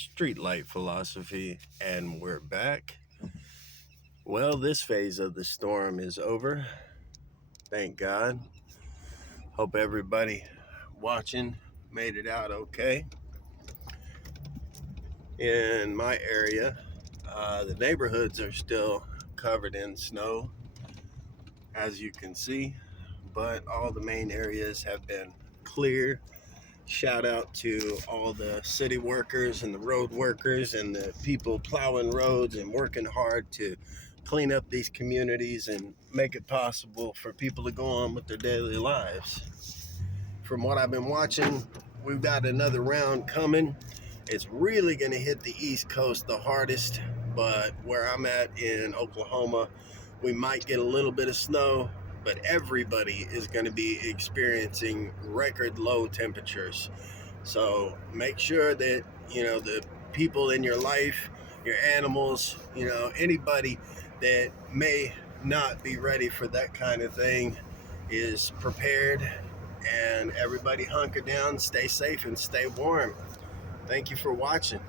Streetlight Philosophy, and we're back. Well, this phase of the storm is over. Thank God. Hope everybody watching made it out okay. In my area, the neighborhoods are still covered in snow, as you can see, but all the main areas have been cleared. Shout out to all the city workers and the road workers and the people plowing roads and working hard to clean up these communities and make it possible for people to go on with their daily lives. From what I've been watching, we've got another round coming. It's really going to hit the East Coast the hardest, but where I'm at in Oklahoma, we might get a little bit of snow, but everybody is going to be experiencing record low temperatures. So make sure that, the people in your life, your animals, anybody that may not be ready for that kind of thing is prepared, and everybody hunker down, stay safe, and stay warm. Thank you for watching.